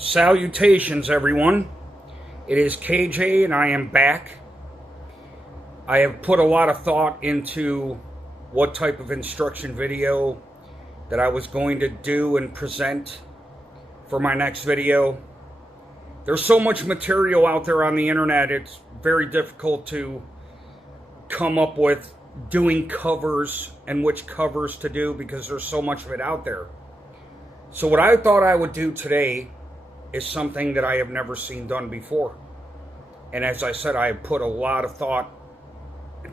Salutations, everyone. It is KJ and I am back. I have put a lot of thought into what type of instruction video that I was going to do and present for my next video. There's so much material out there on the internet, it's very difficult to come up with doing covers and which covers to do because there's so much of it out there. So what I thought I would do today is something that I have never seen done before. And as I said, I have put a lot of thought,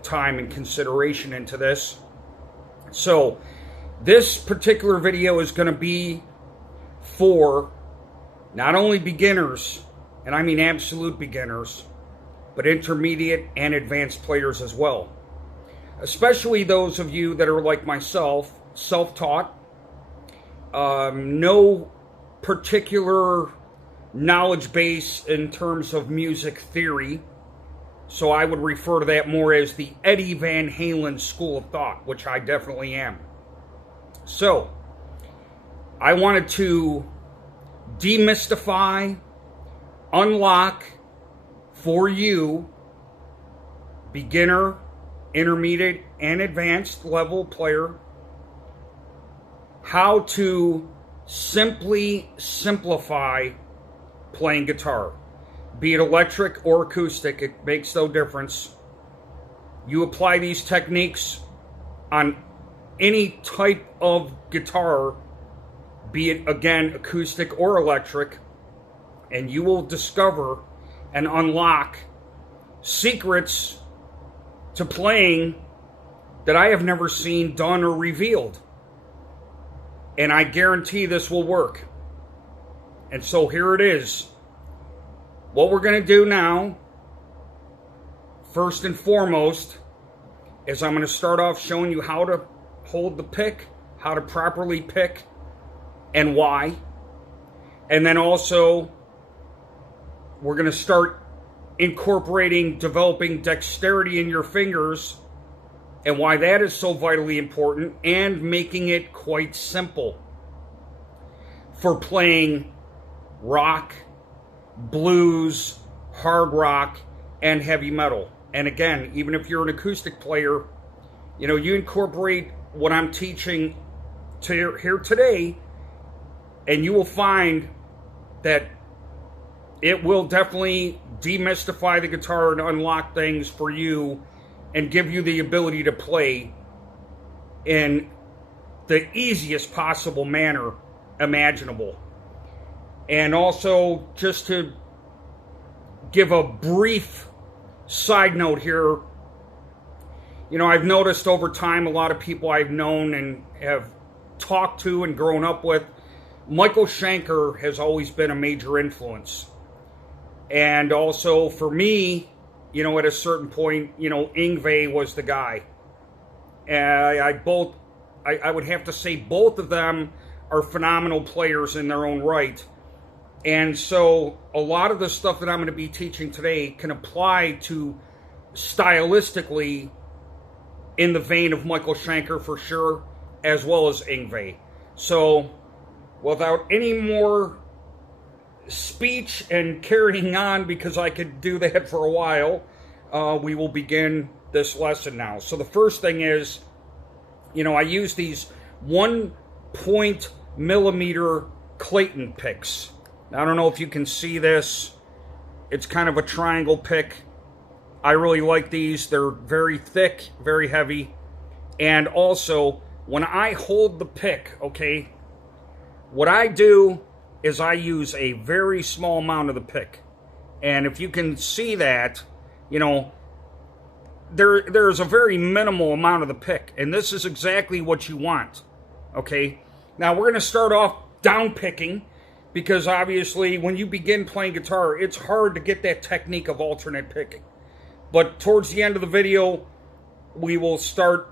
time, and consideration into this. So this particular video is going to be for not only beginners, and I mean absolute beginners, but intermediate and advanced players as well. Especially those of you that are like myself, self-taught, no particular knowledge base in terms of music theory. So I would refer to that more as the Eddie Van Halen school of thought, which I definitely am. So I wanted to demystify, unlock for you, beginner, intermediate, and advanced level player, how to simply simplify playing guitar. Be it electric or acoustic, it makes no difference. You apply these techniques on any type of guitar, be it, again, acoustic or electric, and you will discover and unlock secrets to playing that I have never seen done or revealed. And I guarantee this will work. And so here it is. What we're going to do now, first and foremost, is I'm going to start off showing you how to hold the pick, how to properly pick, and why. And then also, we're going to start incorporating, developing dexterity in your fingers, and why that is so vitally important, and making it quite simple for playing rock, blues, hard rock, and heavy metal. And again, even if you're an acoustic player, you know, you incorporate what I'm teaching here today, and you will find that it will definitely demystify the guitar and unlock things for you and give you the ability to play in the easiest possible manner imaginable. And also, just to give a brief side note here, you know, I've noticed over time a lot of people I've known and have talked to and grown up with, Michael Schenker has always been a major influence. And also for me, you know, at a certain point, you know, Yngwie was the guy. And I would have to say both of them are phenomenal players in their own right. And so a lot of the stuff that I'm going to be teaching today can apply to stylistically in the vein of Michael Schenker for sure, as well as Yngwie. So without any more speech and carrying on, because I could do that for a while, we will begin this lesson now. So the first thing is, you know, I use these 1.0mm Clayton picks. Now, I don't know if you can see this. It's kind of a triangle pick. I really like these. They're very thick, very heavy. And also, when I hold the pick, okay, what I do is I use a very small amount of the pick. And if you can see that, you know, there's a very minimal amount of the pick. And this is exactly what you want, okay? Now, we're going to start off down picking, because obviously when you begin playing guitar, it's hard to get that technique of alternate picking. But towards the end of the video, we will start,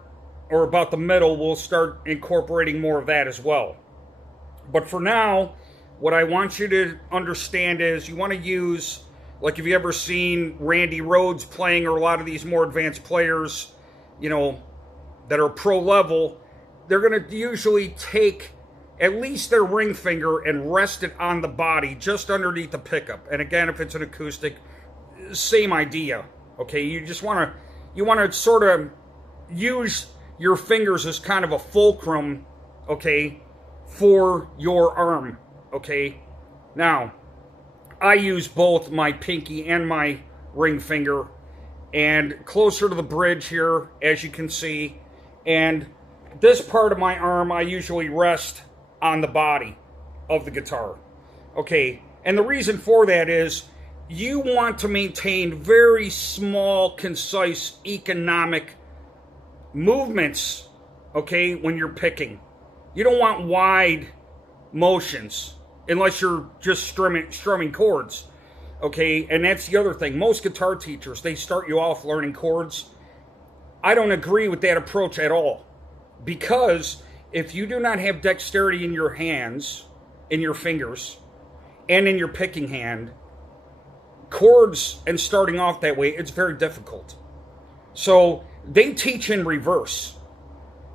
or about the middle, we'll start incorporating more of that as well. But for now, what I want you to understand is you want to use, like if you ever seen Randy Rhoads playing, or a lot of these more advanced players, you know, that are pro level, they're going to usually take at least their ring finger and rest it on the body just underneath the pickup. And again, if it's an acoustic, same idea. Okay, you just want to sort of use your fingers as kind of a fulcrum, okay, for your arm. Okay, now I use both my pinky and my ring finger, and closer to the bridge here, as you can see, and this part of my arm I usually rest on the body of the guitar. Okay, and the reason for that is you want to maintain very small, concise, economic movements, okay, when you're picking. You don't want wide motions unless you're just strumming chords, okay? And that's the other thing. Most guitar teachers, they start you off learning chords. I don't agree with that approach at all, because if you do not have dexterity in your hands, in your fingers, and in your picking hand, chords and starting off that way, it's very difficult. So they teach in reverse.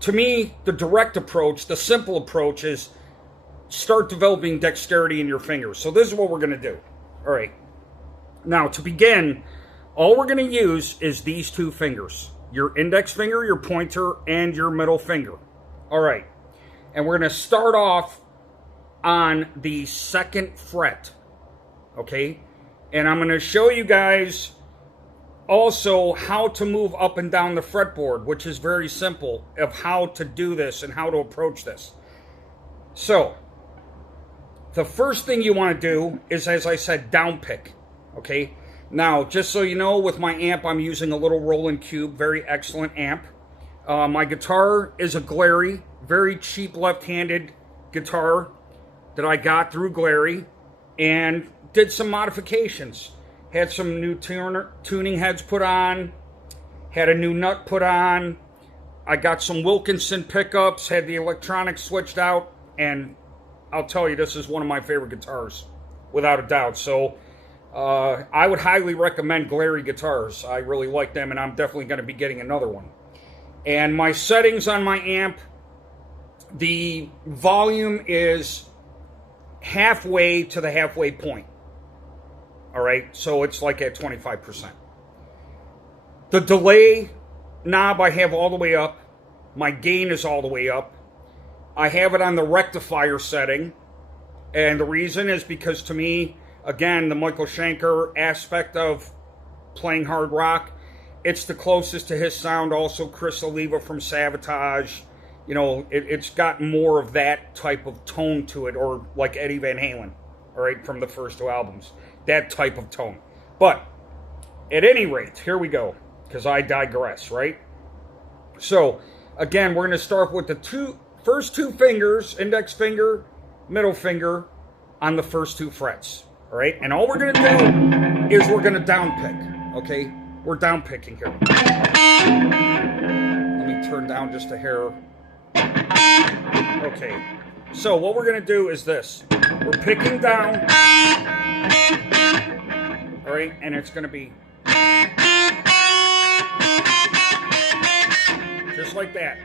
To me, the direct approach, the simple approach is start developing dexterity in your fingers. So this is what we're going to do. All right. Now, to begin, all we're going to use is these two fingers. Your index finger, your pointer, and your middle finger. All right. And we're going to start off on the 2nd fret. Okay? And I'm going to show you guys also how to move up and down the fretboard, which is very simple, of how to do this and how to approach this. So, the first thing you want to do is, as I said, down pick. Okay? Now, just so you know, with my amp, I'm using a little Roland Cube, very excellent amp. My guitar is a Glary, very cheap left-handed guitar that I got through Glary, and did some modifications. Had some new tuning heads put on, had a new nut put on. I got some Wilkinson pickups, had the electronics switched out, and I'll tell you, this is one of my favorite guitars, without a doubt. So I would highly recommend Glary guitars. I really like them, and I'm definitely going to be getting another one. And my settings on my amp, the volume is halfway to the halfway point. All right, so it's like at 25%. The delay knob I have all the way up. My gain is all the way up. I have it on the rectifier setting. And the reason is because, to me, again, the Michael Schenker aspect of playing hard rock, it's the closest to his sound. Also, Chris Oliva from Savatage. You know, it's got more of that type of tone to it, or like Eddie Van Halen, all right, from the first 2 albums. That type of tone. But, at any rate, here we go, because I digress, right? So, again, we're going to start with the first two fingers, index finger, middle finger, on the first 2 frets, all right? And all we're going to do is we're going to down pick, okay? We're down picking here. Let me turn down just a hair. Okay, so what we're going to do is this. We're picking down, all right, and it's going to be just like that.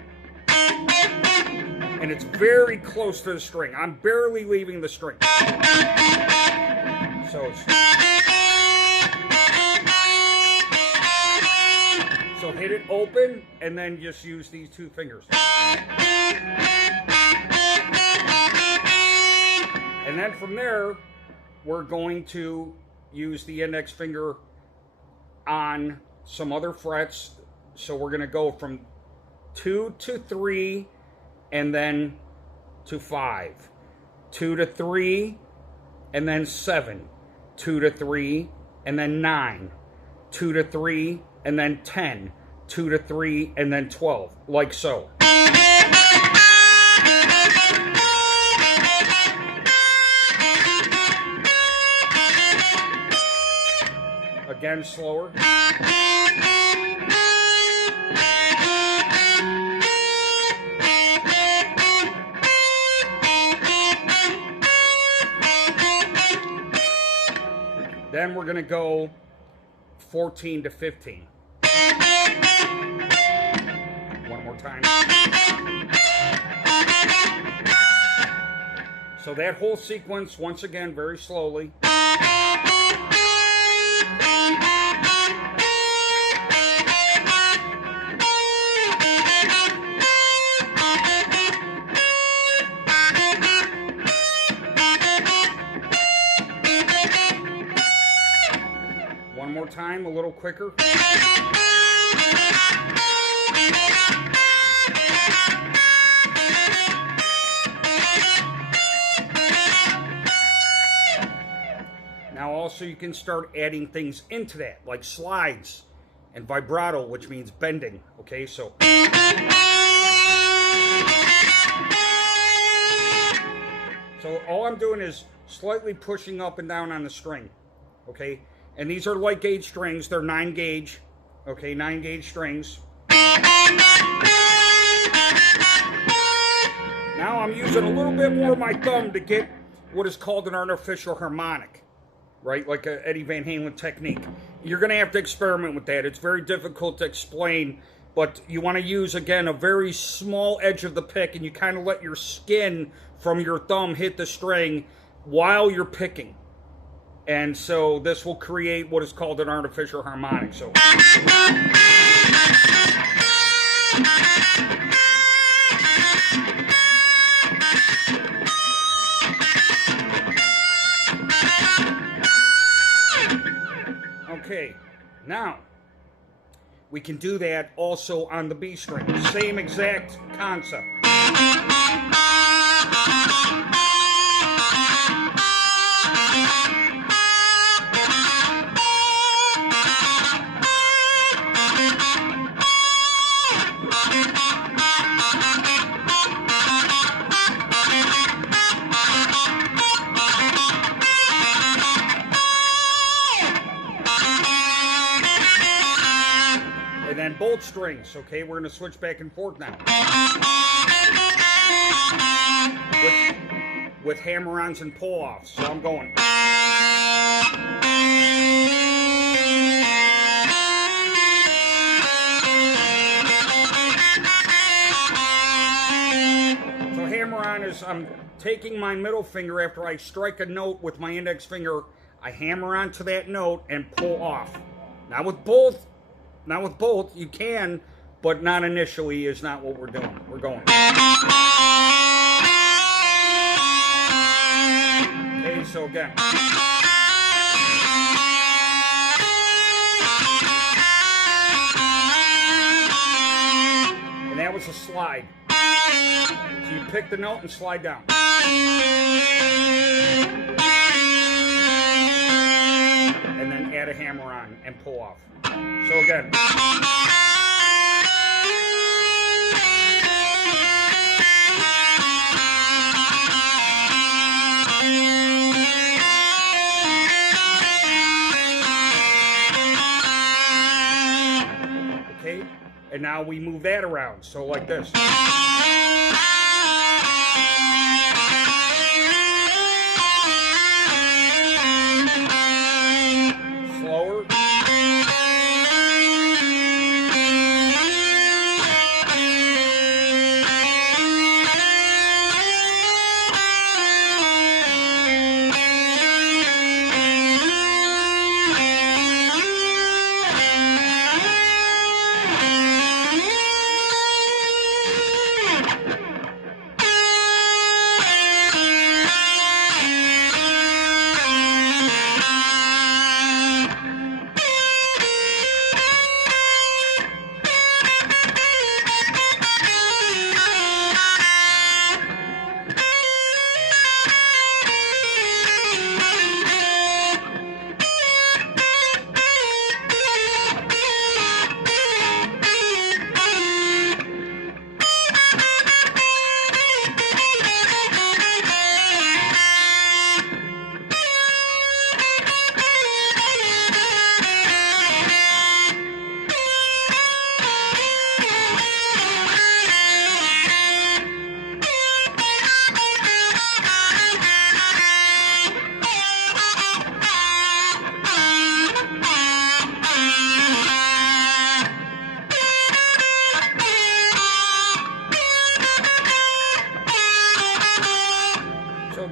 And it's very close to the string. I'm barely leaving the string. So hit it open, and then just use these 2 fingers. And then from there, we're going to use the index finger on some other frets. So we're going to go from 2 to 3, and then to 5. 2 to 3, and then 7. 2 to 3, and then 9. 2 to 3, and then 10. 2 to 3, and then 12. Like so. Again, slower. Then we're going to go 14 to 15. One more time. So that whole sequence, once again, very slowly. One more time, a little quicker. Now also you can start adding things into that, like slides and vibrato, which means bending. Okay, so all I'm doing is slightly pushing up and down on the string. Okay, and these are light gauge strings. They're 9 gauge. Okay, 9 gauge strings. Now I'm using a little bit more of my thumb to get what is called an artificial harmonic. Right, like a Eddie Van Halen technique. You're going to have to experiment with that. It's very difficult to explain, but you want to use, again, a very small edge of the pick, and you kind of let your skin from your thumb hit the string while you're picking. And so this will create what is called an artificial harmonic. So okay, now we can do that also on the B string. Same exact concept. And then both strings, okay? We're going to switch back and forth now. With hammer-ons and pull-offs. So I'm going. So hammer-on is I'm taking my middle finger after I strike a note with my index finger. I hammer onto that note and pull off. Now with both, you can, but not initially is not what we're doing. We're going. Okay, so again. And that was a slide. So you pick the note and slide down. And then add a hammer on and pull off. So again. Okay, and now we move that around, so like this. Slower.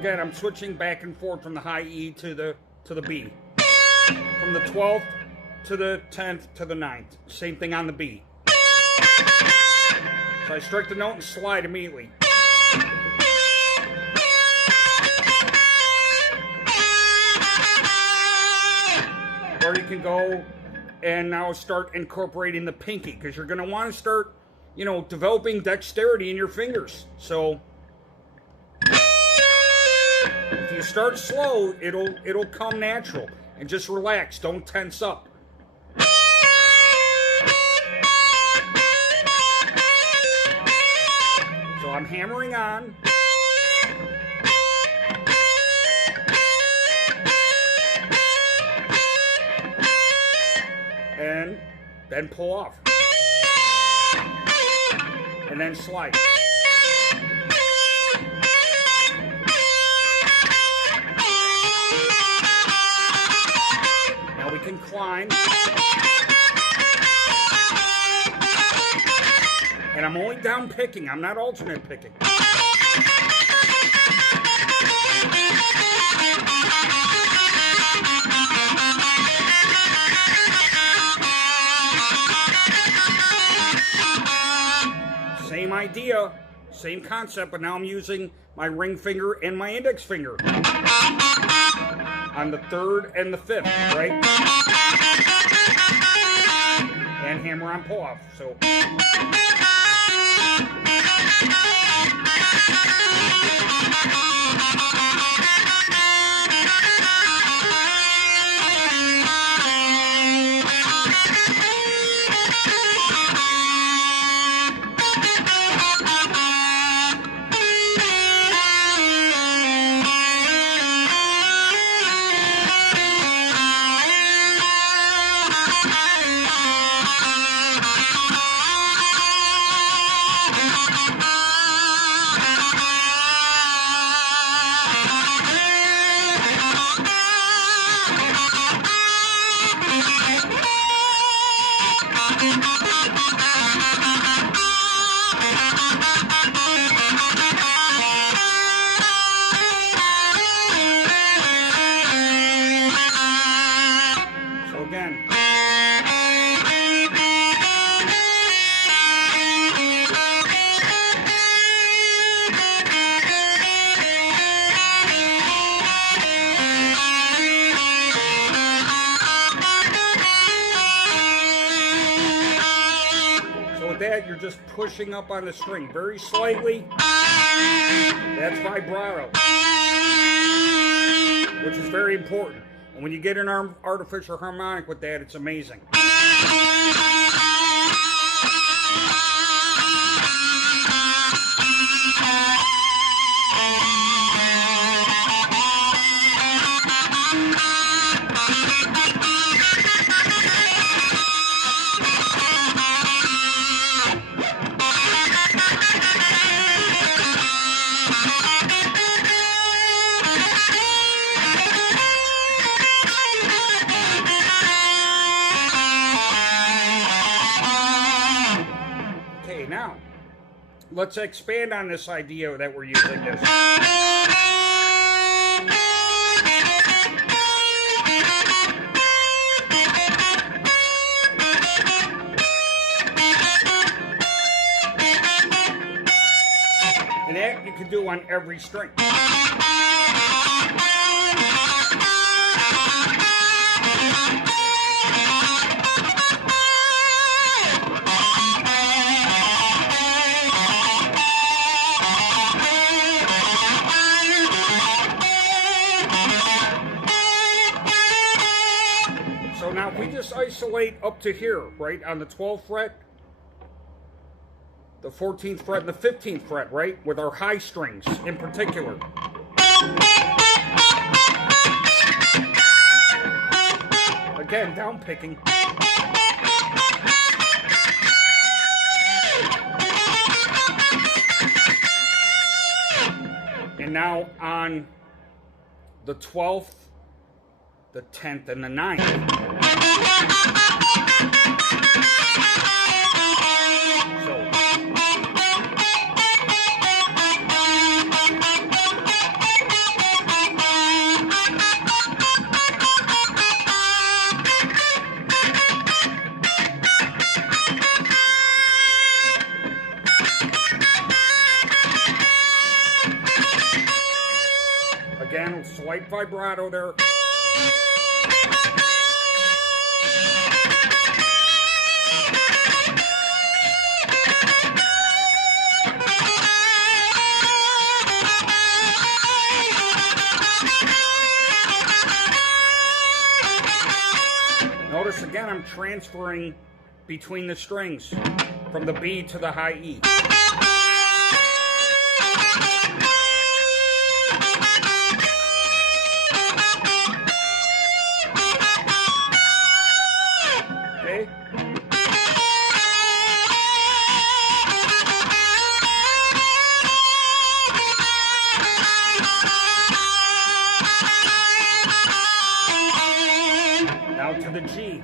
again, I'm switching back and forth from the high E to the B. From the 12th to the 10th to the 9th. Same thing on the B. So I strike the note and slide immediately. Or you can go and now start incorporating the pinky, because you're going to want to start, you know, developing dexterity in your fingers. So if you start slow, it'll come natural. And just relax, don't tense up. So I'm hammering on. And then pull off. And then slide. Now we can climb. And I'm only down picking, I'm not alternate picking. Same idea, same concept, but now I'm using my ring finger and my index finger on the 3rd and the 5th, right? And hammer on pull off. So you're just pushing up on the string very slightly. That's vibrato, which is very important. And when you get an artificial harmonic with that, it's amazing. Let's expand on this idea that we're using this. And that you can do on every string. Now, if we just isolate up to here, right, on the 12th fret, the 14th fret, and the 15th fret, right, with our high strings in particular. Again, down picking. And now on the 12th, the 10th, and the 9th. Again, slight vibrato there. Notice again, I'm transferring between the strings from the B to the high E. Okay? Now to the G.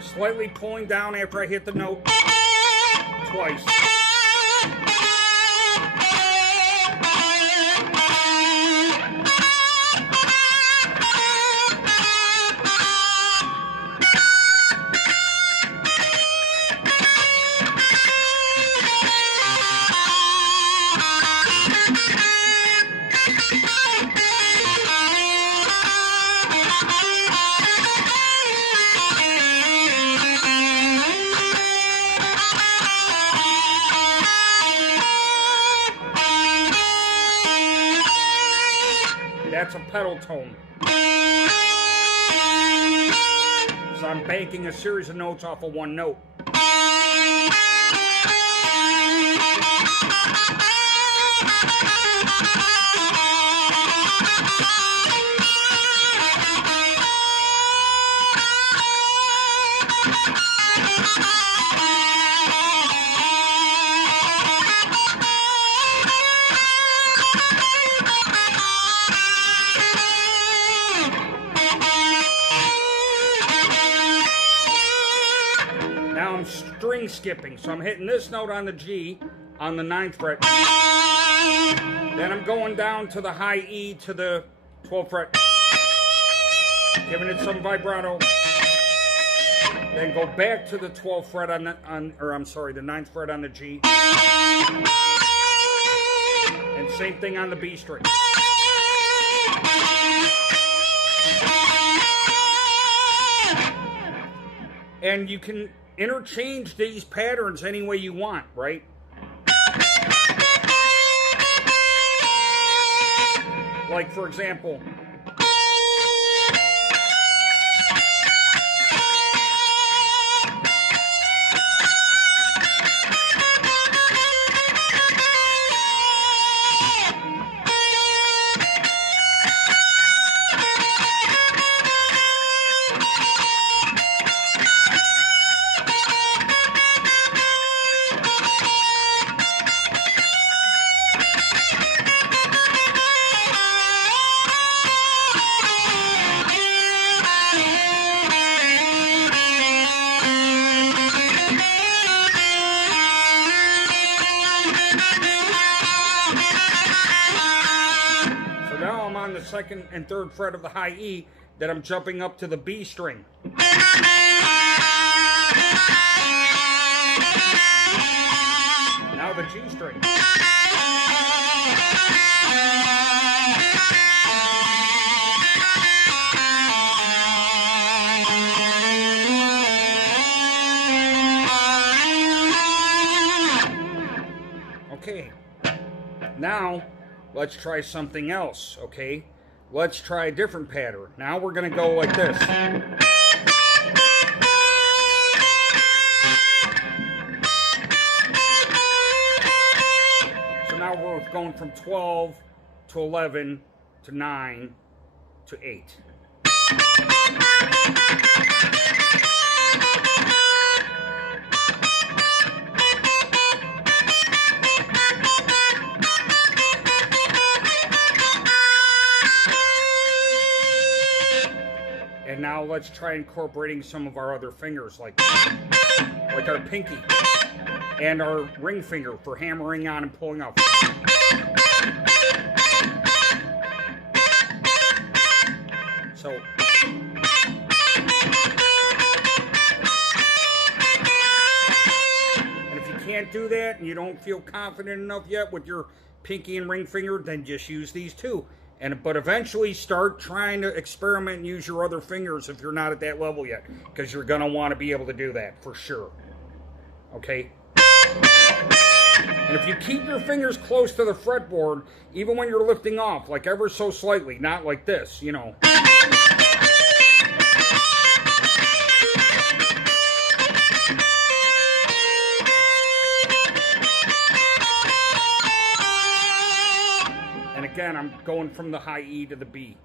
Slightly pulling down after I hit the note twice. That's a pedal tone. So I'm banking a series of notes off of one note. Now I'm string skipping, so I'm hitting this note on the G on the 9th fret. Then I'm going down to the high E to the 12th fret, giving it some vibrato. Then go back to the 12th fret the 9th fret on the G. And same thing on the B string. And you can interchange these patterns any way you want, right? Like, for example, on the 2nd and 3rd fret of the high E, that I'm jumping up to the B string. Now the G string. Okay, now let's try something else, okay? Let's try a different pattern. Now we're going to go like this. So now we're going from 12 to 11 to 9 to 8. And now let's try incorporating some of our other fingers, like our pinky and our ring finger for hammering on and pulling off. So can't do that and you don't feel confident enough yet with your pinky and ring finger, then just use these two. But eventually start trying to experiment and use your other fingers if you're not at that level yet, because you're going to want to be able to do that for sure. Okay? And if you keep your fingers close to the fretboard, even when you're lifting off, like ever so slightly, not like this, you know. Again, I'm going from the high E to the B.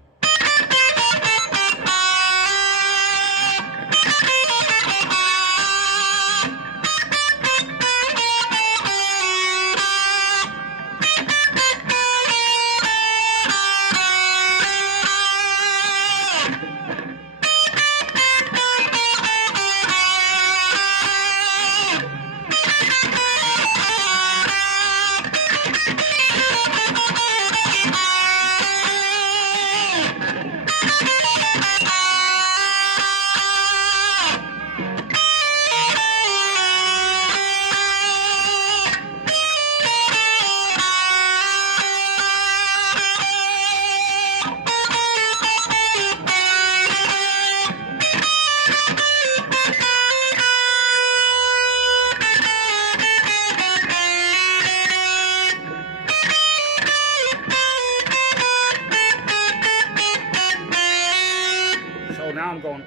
I'm going.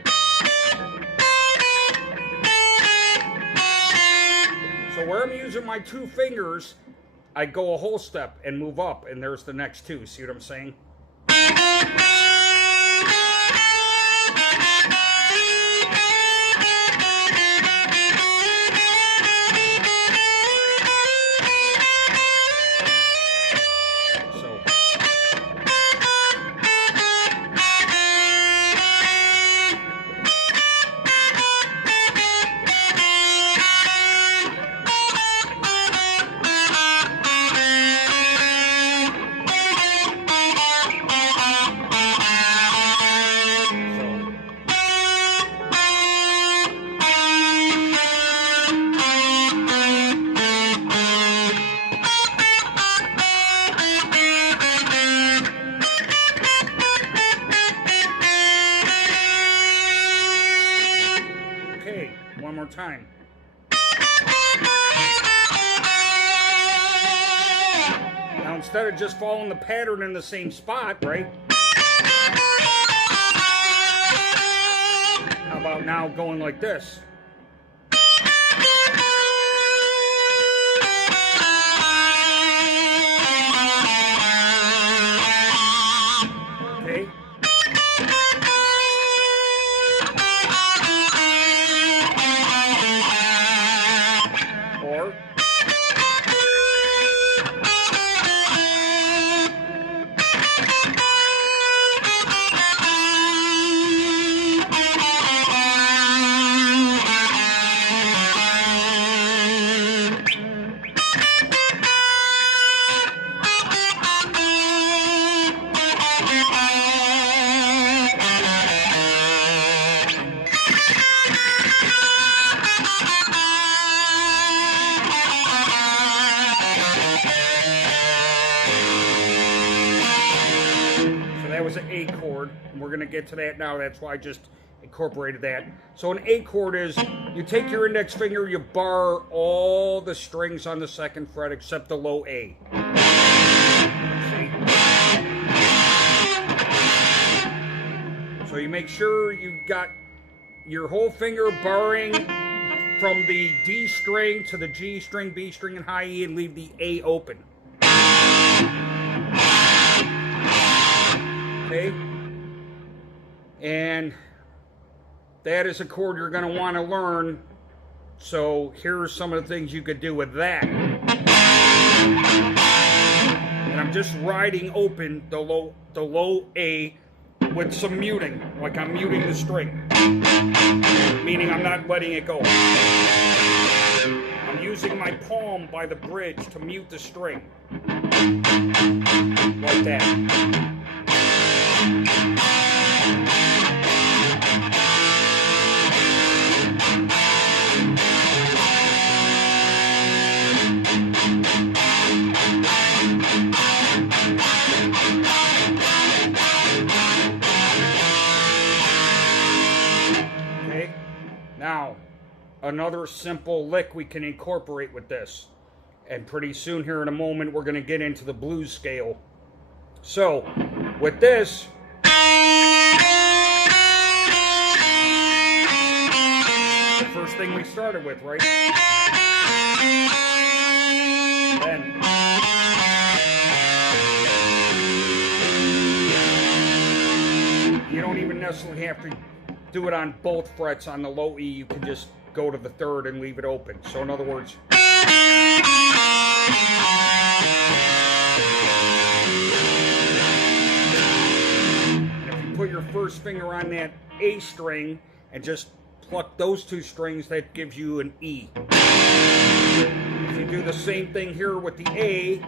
So where I'm using my two fingers, I go a whole step and move up, and there's the next two. See what I'm saying? Time. Now instead of just following the pattern in the same spot, right? How about now going like this? Okay. Was an A chord, and we're going to get to that now. That's why I just incorporated that. So an A chord is, you take your index finger, you bar all the strings on the second fret except the low A. See? So you make sure you got your whole finger barring from the D string to the G string, B string, and high E, and leave the A open. Okay, and that is a chord you're going to want to learn. So here are some of the things you could do with that. And I'm just riding open the low A with some muting, like I'm muting the string, meaning I'm not letting it go. I'm using my palm by the bridge to mute the string, like that. Now, another simple lick we can incorporate with this. And pretty soon here in a moment, we're going to get into the blues scale. So, with this, the first thing we started with, right? Then, you don't even necessarily have to do it on both frets on the low E. You can just go to the third and leave it open. So in other words, and if you put your first finger on that A string and just pluck those two strings, that gives you an E. If you do the same thing here with the A,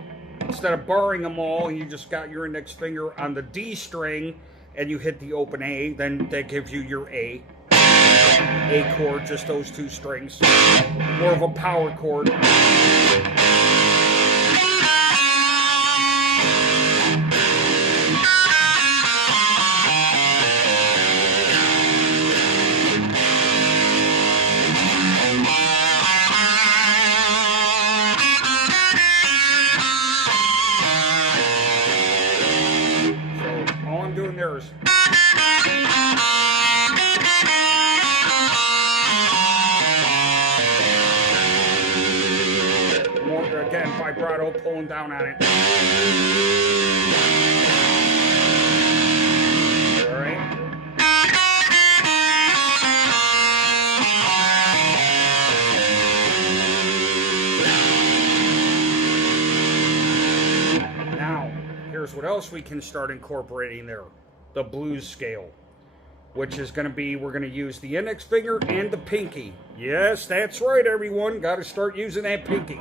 instead of barring them all, you just got your index finger on the D string and you hit the open A, then that gives you your A chord, just those two strings. More of a power chord. Again, vibrato, pulling down on it. All right. Now, here's what else we can start incorporating there. The blues scale, which is going to be, we're going to use the index finger and the pinky. Yes, that's right, everyone. Got to start using that pinky.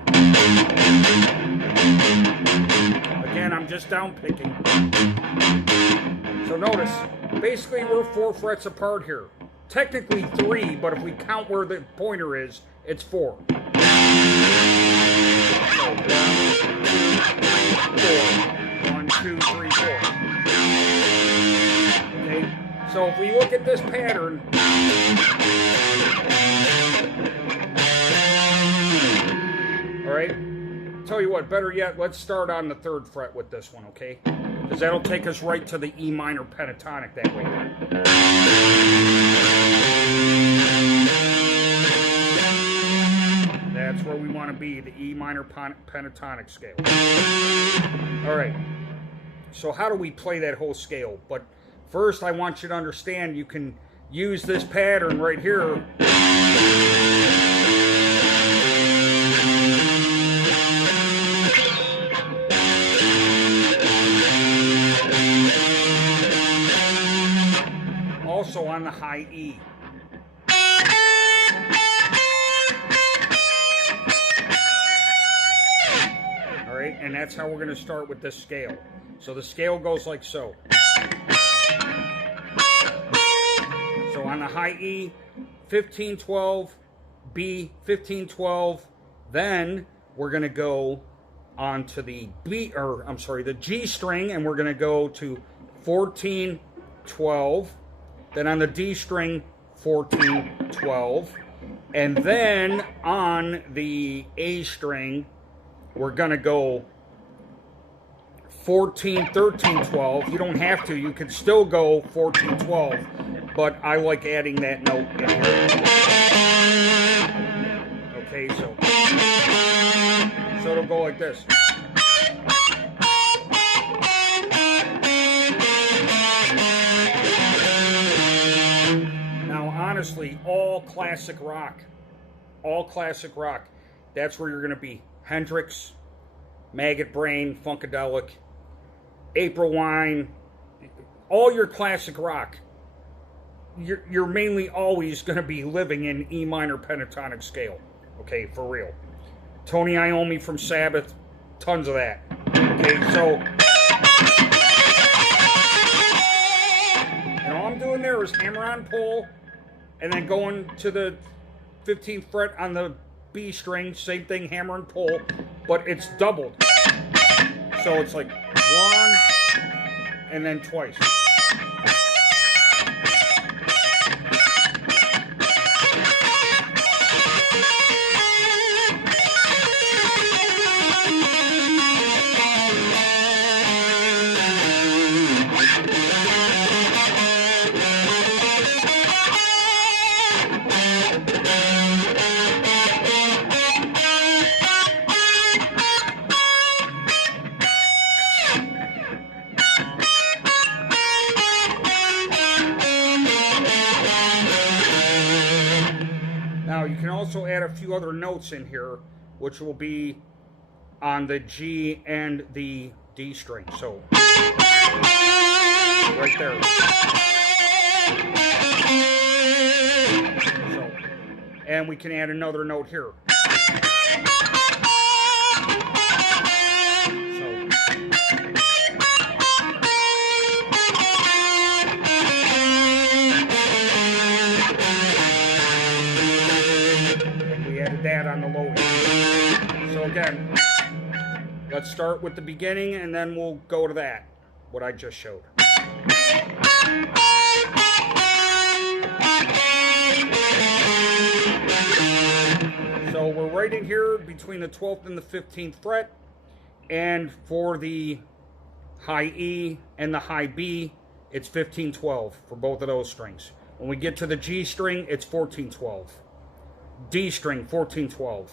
Again, I'm just down picking. So notice, basically we're 4 frets apart here. Technically 3, but if we count where the pointer is, it's 4. So 1, 2, 3, 4. Okay? So if we look at this pattern, all right, tell you what, better yet, let's start on the 3rd fret with this one, okay? Because that'll take us right to the E minor pentatonic that way. That's where we want to be, the E minor pentatonic scale. All right, so how do we play that whole scale? But first, I want you to understand you can use this pattern right here. Also on the high E. All right, and that's how we're going to start with this scale. So the scale goes like so. So on the high E, 15, 12, B, 15, 12, then we're going to go on to the the G string, and we're going to go to 14, 12, then on the D string, 14, 12, and then on the A string, we're going to go 14, 13, 12. You don't have to. You can still go 14, 12, but I like adding that note in here. Okay, so it'll go like this. Now, honestly, all classic rock, that's where you're going to be. Hendrix, Maggot Brain, Funkadelic, April Wine, all your classic rock, you're mainly always going to be living in E minor pentatonic scale. Okay, for real. Tony Iommi from Sabbath, tons of that. Okay, so, and all I'm doing there is hammer on pull, and then going to the 15th fret on the B string, same thing, hammer and pull, but it's doubled. So it's like 1 and then twice. Also add a few other notes in here, which will be on the G and the D string. So right there. So, and we can add another note here. That on the low E. So again, let's start with the beginning and then we'll go to that, what I just showed. So we're right in here between the 12th and the 15th fret, and for the high E and the high B, it's 15-12 for both of those strings. When we get to the G string, it's 14-12. D string 14-12,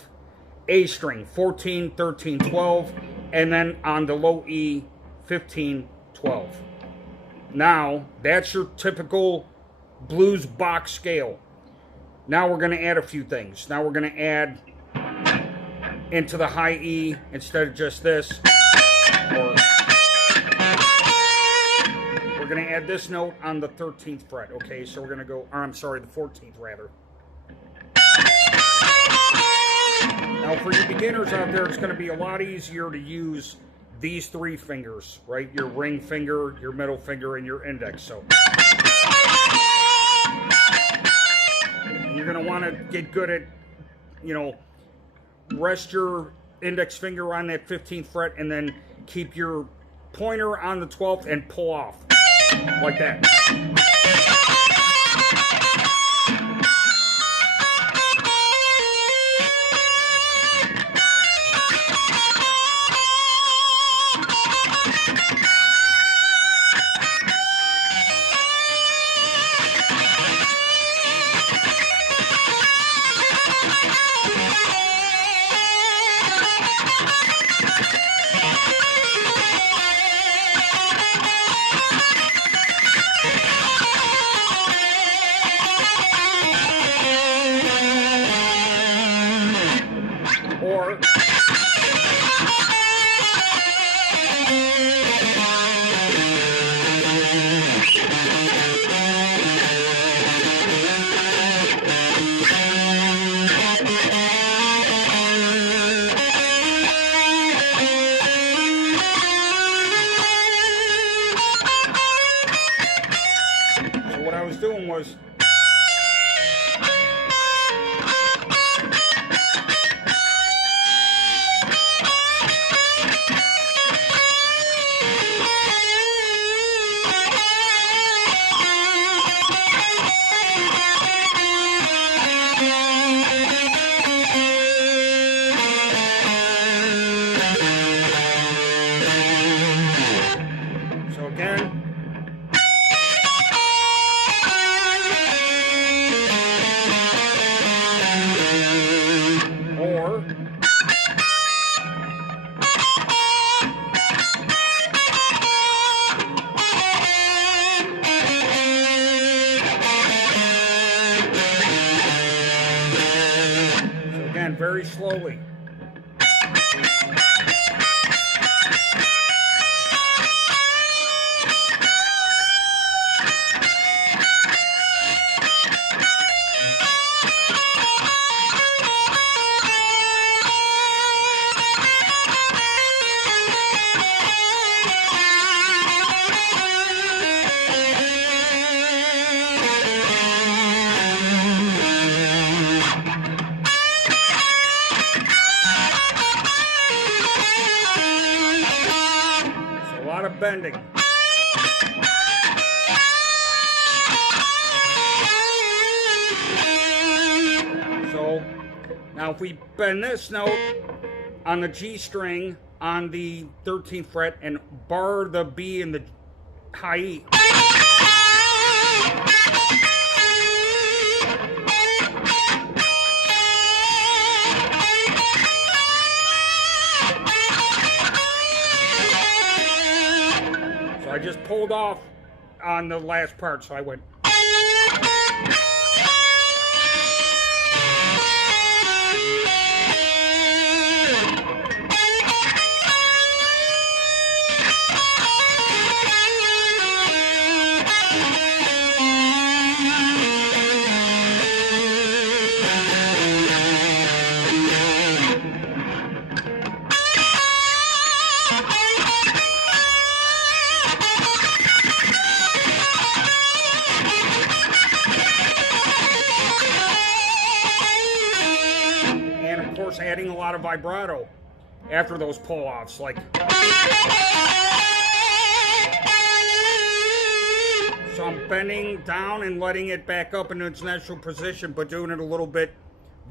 A string 14, 13, 12, and then on the low E 15, 12. Now that's your typical blues box scale. Now we're going to add a few things. Now we're going to add into the high E instead of just this, or we're going to add this note on the 13th fret. Okay, so we're going to go, or I'm sorry, the 14th rather. Now, for you beginners out there, it's going to be a lot easier to use these 3 fingers, right? Your ring finger, your middle finger, and your index. So you're going to want to get good at, you know, rest your index finger on that 15th fret and then keep your pointer on the 12th and pull off like that. Was so again, very slowly. of bending. So now if we bend this note on the G string on the 13th fret and bar the B and the high E. So I just pulled off on the last part, so I went. Adding a lot of vibrato after those pull-offs, like so I'm bending down and letting it back up into its natural position, but doing it a little bit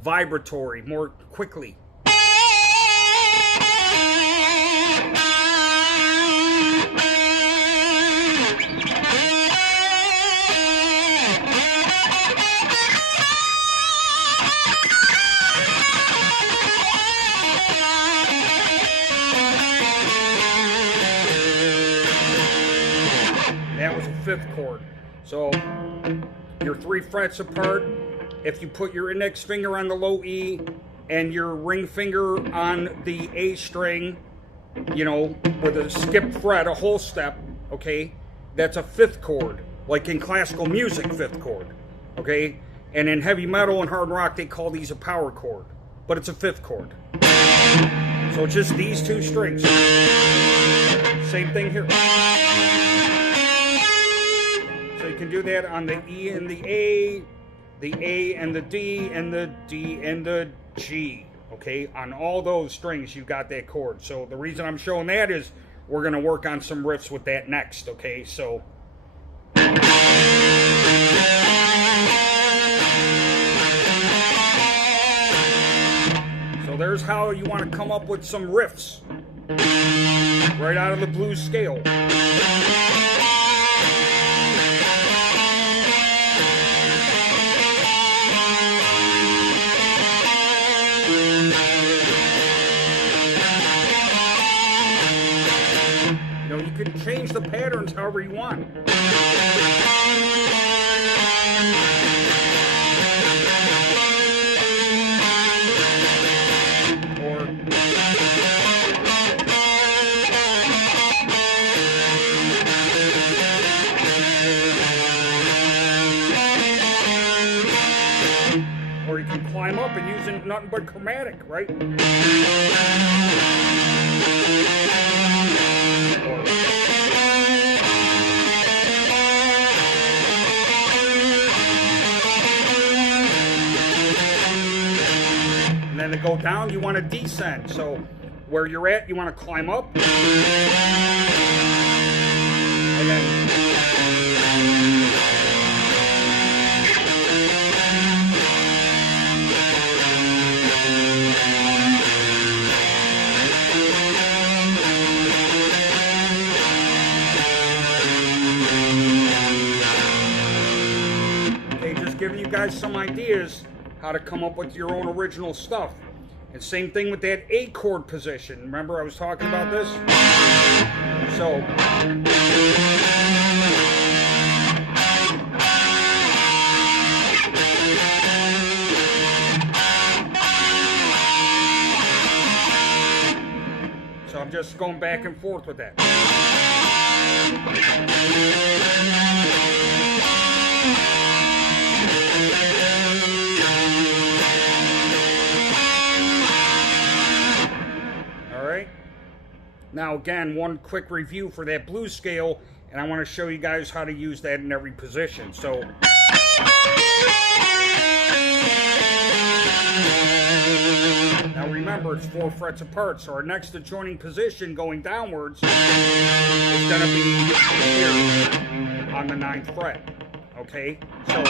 vibratory, more quickly. That was a 5th chord. So you're 3 frets apart. If you put your index finger on the low E and your ring finger on the A string, you know, with a skipped fret, a whole step, okay, that's a 5th chord. Like in classical music, 5th chord, okay? And in heavy metal and hard rock, they call these a power chord, but it's a 5th chord. So it's just these 2 strings. Same thing here. So you can do that on the E and the A and the D and the D and the G. Okay, on all those strings you got that chord. So the reason I'm showing that is we're going to work on some riffs with that next. Okay, so there's how you want to come up with some riffs right out of the blues scale. You can change the patterns however you want. Or you can climb up and use nothing but chromatic, right? And then to go down, you want to descend. So where you're at, you want to climb up. And then giving you guys some ideas how to come up with your own original stuff. And same thing with that A chord position. Remember I was talking about this? So I'm just going back and forth with that. Now again, one quick review for that blues scale, and I want to show you guys how to use that in every position. So now remember, remember it's 4 frets apart. So our next adjoining position going downwards is going to be here on the 9th fret. Okay? So...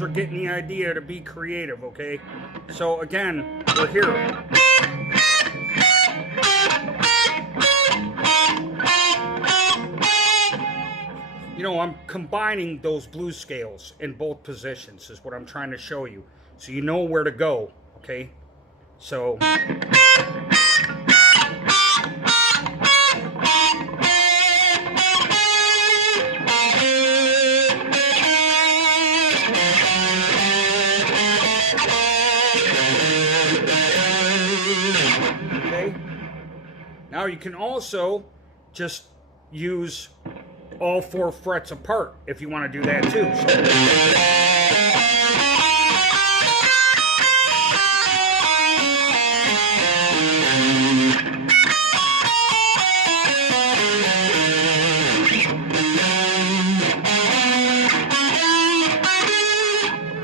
Are getting the idea to be creative, okay? So again, we're here. You know, I'm combining those blues scales in both positions is what I'm trying to show you. So you know where to go, okay? So... Now you can also just use all 4 frets apart if you want to do that too.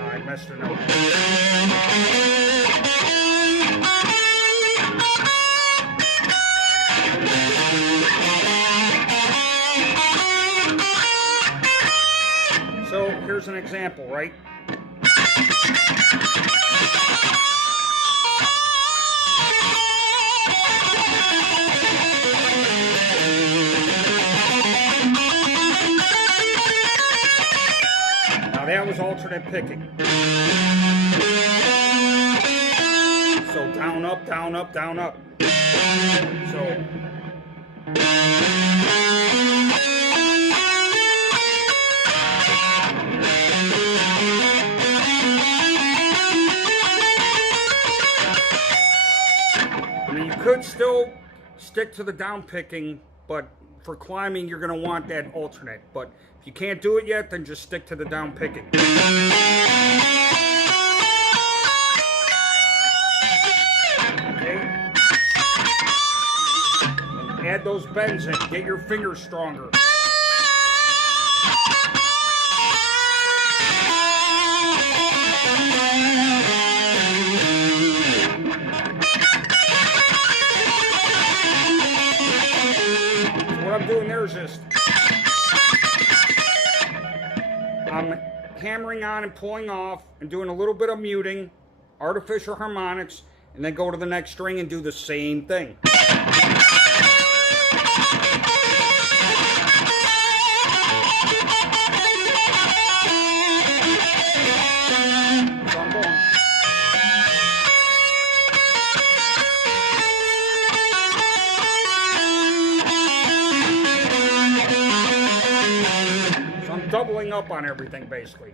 I messed it up. Here's an example, right? Now that was alternate picking. So down, up, down, up, down, up. So... could still stick to the down picking, but for climbing you're going to want that alternate. But if you can't do it yet, then just stick to the down picking. Okay? And add those bends in. Get your fingers stronger. What I'm doing there is just I'm hammering on and pulling off and doing a little bit of muting, artificial harmonics, and then go to the next string and do the same thing. So I'm going. Doubling up on everything, basically.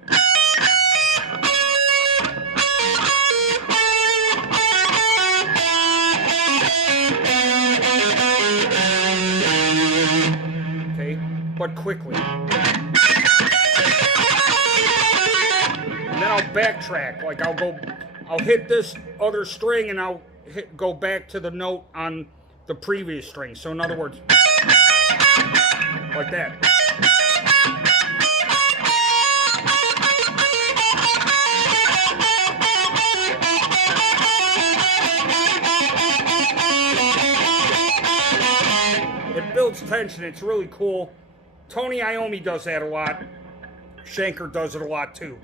Okay, but quickly. And then I'll backtrack, like I'll go I'll hit this other string and I'll go back to the note on the previous string. So in other words, like that. It builds tension. It's really cool. Tony Iommi does that a lot. Schenker does it a lot too.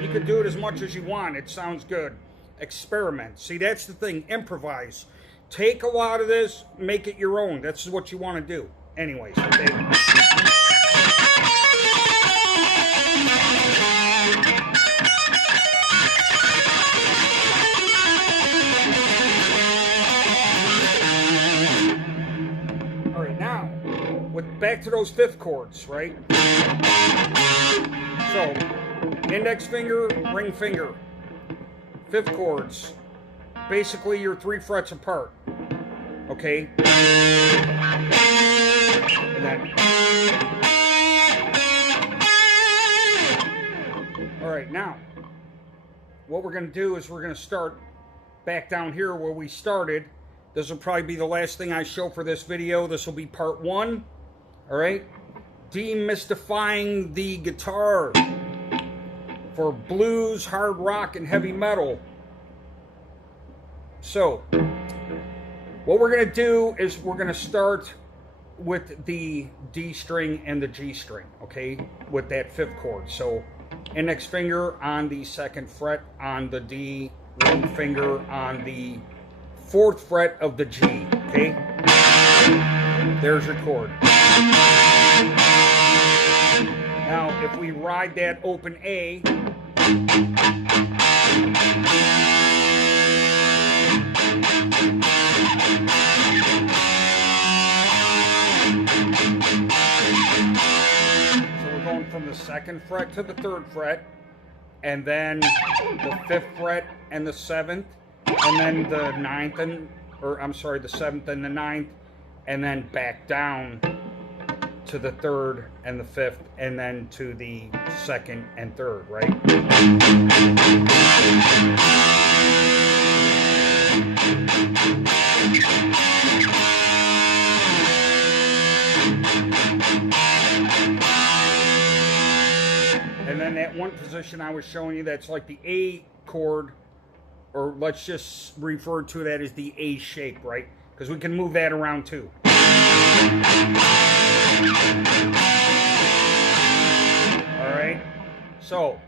You can do it as much as you want. It sounds good. Experiment. See, that's the thing. Improvise. Take a lot of this, make it your own. That's what you want to do. Anyways, okay. Back to those fifth chords, right? So, index finger, ring finger, fifth chords, basically you're 3 frets apart, okay? And then, all right, now, what we're gonna do is we're gonna start back down here where we started. This will probably be the last thing I show for this video. This will be part 1. All right, demystifying the guitar for blues, hard rock, and heavy metal. So, what we're going to do is we're going to start with the D string and the G string, okay, with that fifth chord. So, index finger on the 2nd fret on the D, ring finger on the 4th fret of the G, okay? There's your chord. Now, if we ride that open A, so we're going from the 2nd fret to the 3rd fret, and then the 5th fret and the 7th, and then the 9th and, or I'm sorry, the 7th and the 9th, and then back down to the 3rd and the 5th, and then to the 2nd and 3rd, right? And then that one position I was showing you, that's like the A chord, or let's just refer to that as the A shape, right? Because we can move that around too. Alright, so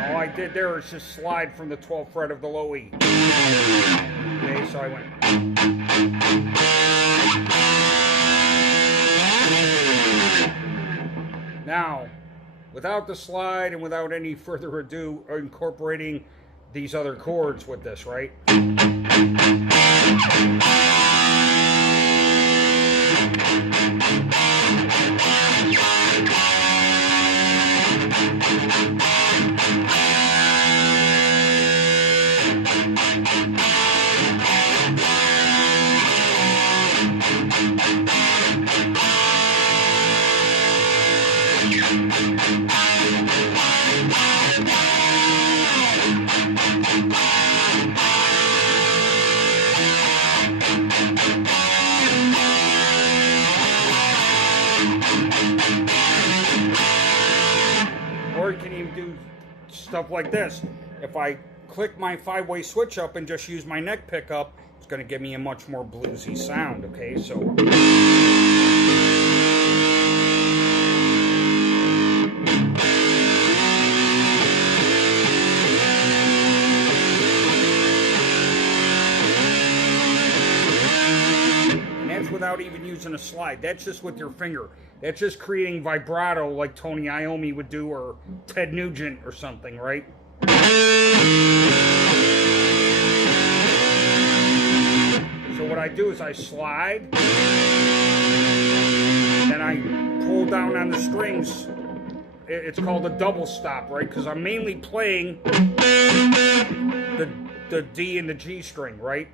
all I did there is just slide from the 12th fret of the low E. Okay, so I went. Now, without the slide and without any further ado, incorporating these other chords with this, right? Or you can even do stuff like this. If I click my 5-way switch up and just use my neck pickup, it's going to give me a much more bluesy sound, okay? So and that's without even using a slide. That's just with your finger. That's just creating vibrato like Tony Iommi would do, or Ted Nugent or something, right? So what I do is I slide, then I pull down on the strings. It's called a double stop, right? Because I'm mainly playing the D and the G string, right?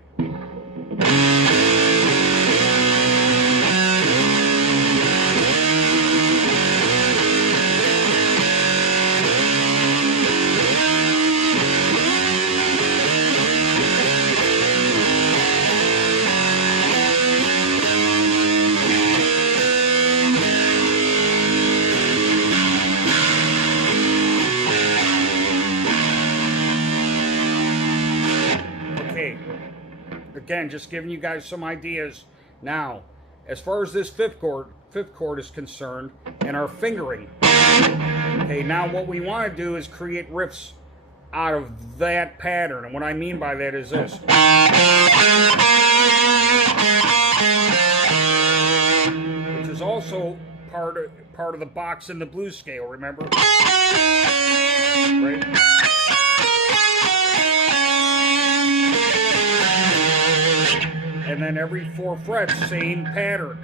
again, just giving you guys some ideas. Now, as far as this fifth chord is concerned, and our fingering. Okay, now what we want to do is create riffs out of that pattern, and what I mean by that is this. Which is also part of the box in the blues scale, remember? Right? And then every 4 frets, same pattern.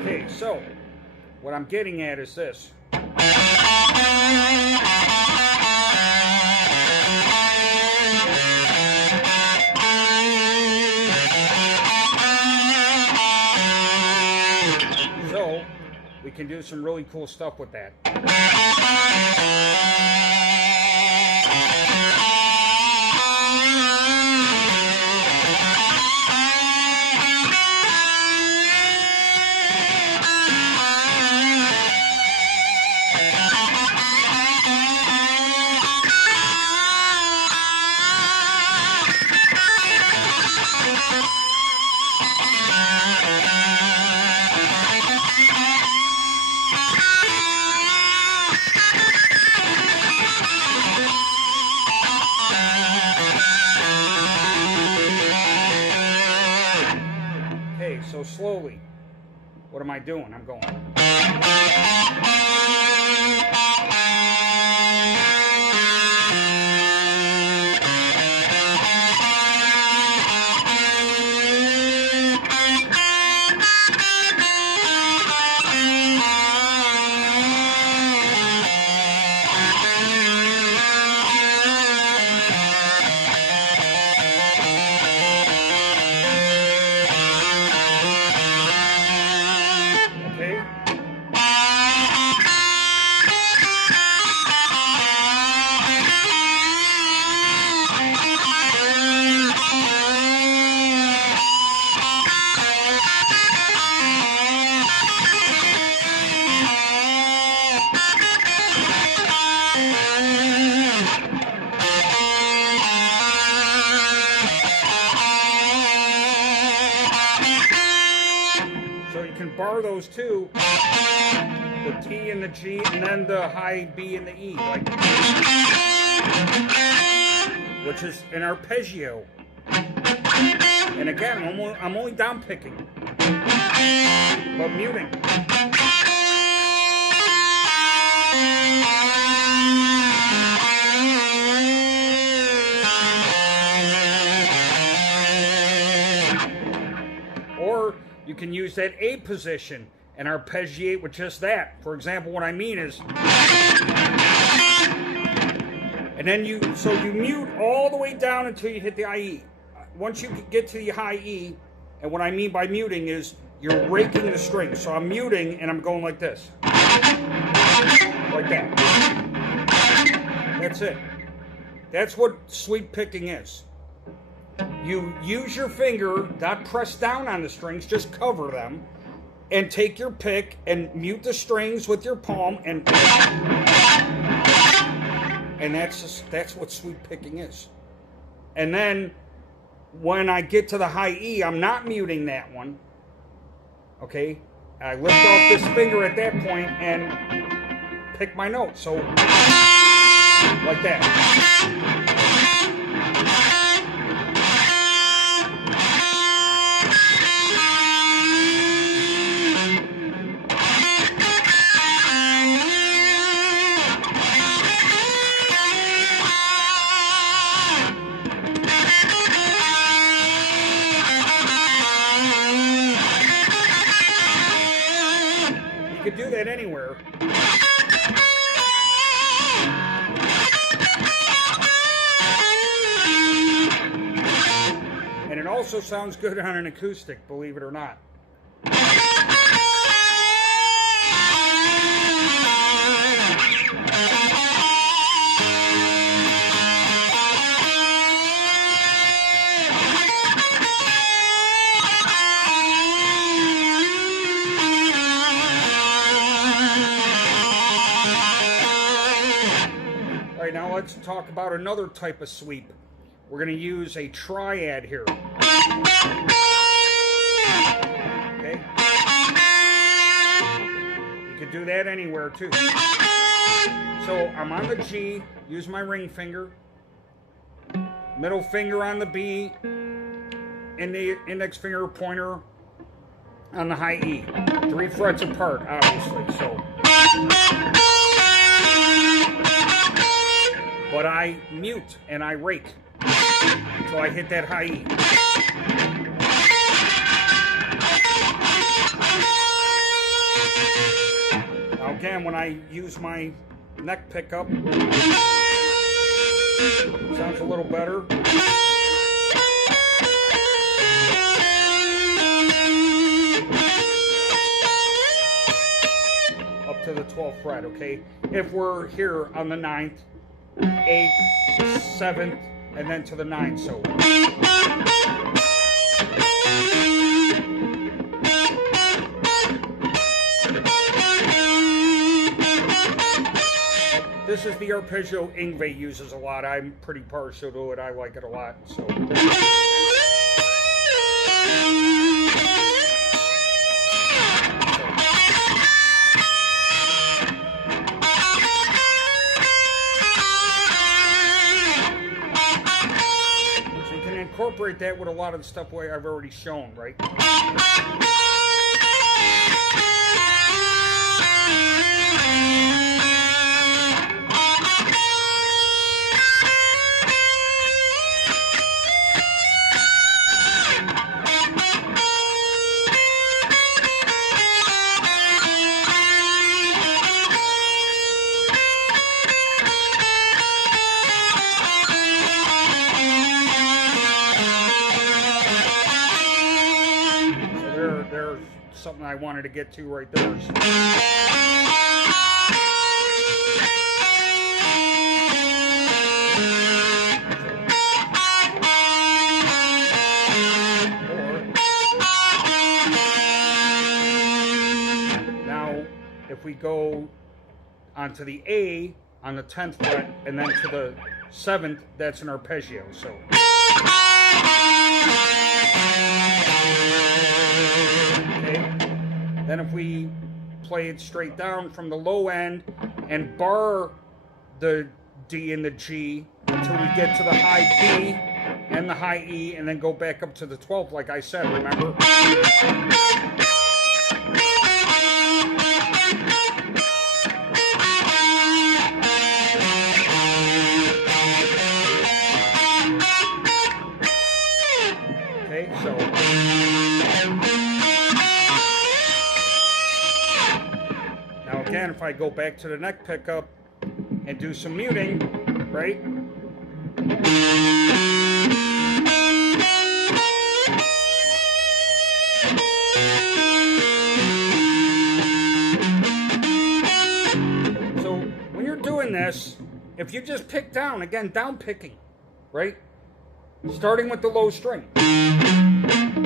Okay, so what I'm getting at is this. We can do some really cool stuff with that. So slowly, what am I doing? I'm going. Bar those two, the T and the G, and then the high B and the E, like, which is an arpeggio. And again, I'm only down picking, but muting. Or you can use that A position and arpeggiate with just that. For example, what I mean is, and then you mute all the way down until you hit the IE. Once you get to the high E, and what I mean by muting is you're raking the strings. So I'm muting and I'm going like this. Like that. That's it. That's what sweep picking is. You use your finger, not press down on the strings, just cover them, and take your pick and mute the strings with your palm, and that's what sweep picking is. And then when I get to the high E, I'm not muting that one. Okay, I lift off this finger at that point and pick my note. So like that. You could do that anywhere. And it also sounds good on an acoustic, believe it or not. let's talk about another type of sweep. We're going to use a triad here. Okay? You could do that anywhere too. So I'm on the G, use my ring finger, middle finger on the B, and the index finger pointer on the high E. 3 frets apart, obviously, so. But I mute and I rake until I hit that high E. Now again, when I use my neck pickup, sounds a little better. Up to the 12th fret, okay? If we're here on the 9th, 8th, 7th, and then to the 9th, so. This is the arpeggio Yngwie uses a lot. I'm pretty partial to it. I like it a lot, so. Incorporate that with a lot of the stuff I've already shown, right? Something I wanted to get to right there. Now, if we go onto the A on the 10th fret and then to the 7th, that's an arpeggio. So. Then if we play it straight down from the low end and bar the D and the G until we get to the high B and the high E and then go back up to the 12th like I said, remember? Okay, so... Again, if I go back to the neck pickup and do some muting, right? So when you're doing this, if you just pick down, again, down picking, right? Starting with the low string. And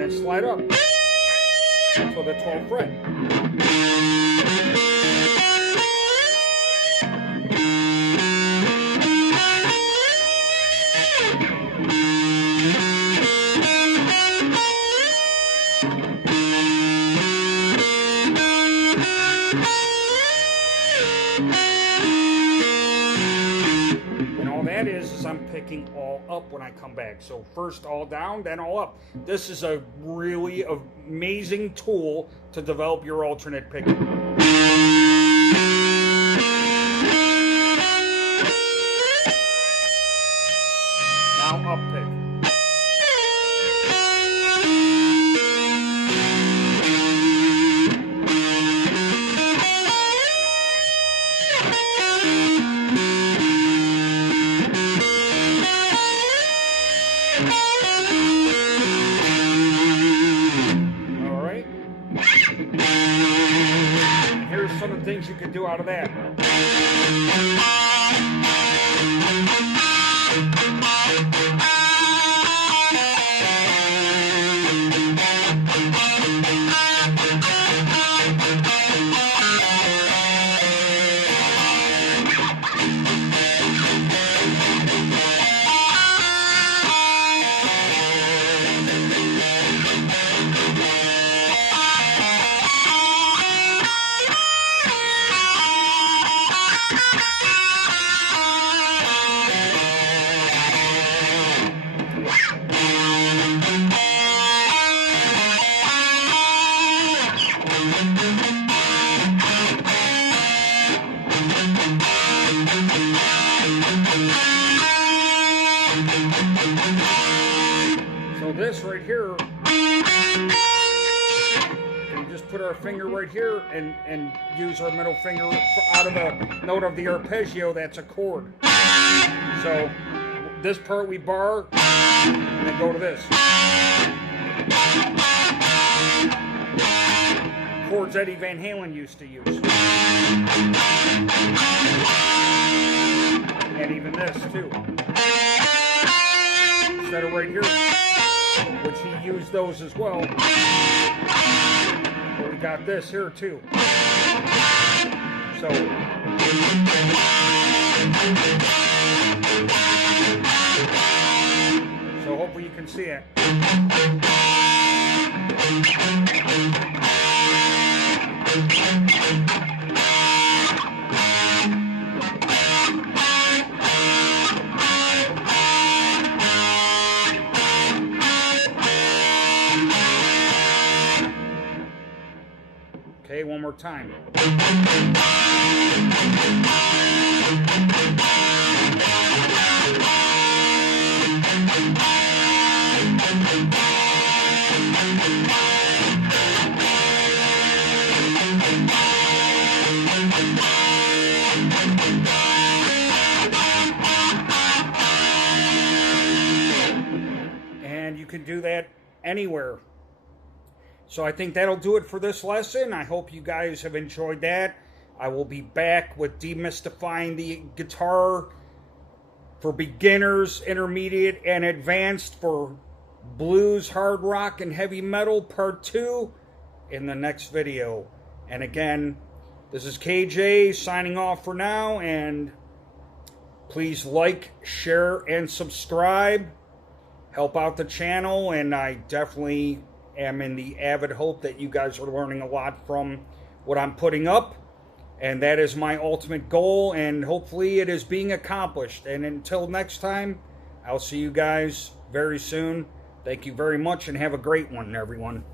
then slide up. So the 12th fret. And all that is I'm picking all up when I come back. So first all down, then all up. This is a really amazing tool to develop your alternate picking. Now up pick. Some of the things you can do out of that. here, we just put our finger right here and use our middle finger out of the note of the arpeggio, that's a chord. So this part we bar, and then go to this. Chords Eddie Van Halen used to use. And even this too. Instead of right here, which he used those as well. But we got this here too. So hopefully you can see it. Okay, one more time. And you can do that anywhere. So I think that'll do it for this lesson. I hope you guys have enjoyed that. I will be back with demystifying the guitar for beginners, intermediate, and advanced for blues, hard rock, and heavy metal part 2 in the next video. And again, this is KJ signing off for now, and please like, share, and subscribe. Help out the channel, and I definitely am in the avid hope that you guys are learning a lot from what I'm putting up, and that is my ultimate goal, and hopefully it is being accomplished. And until next time, I'll see you guys very soon. Thank you very much, and have a great one, everyone.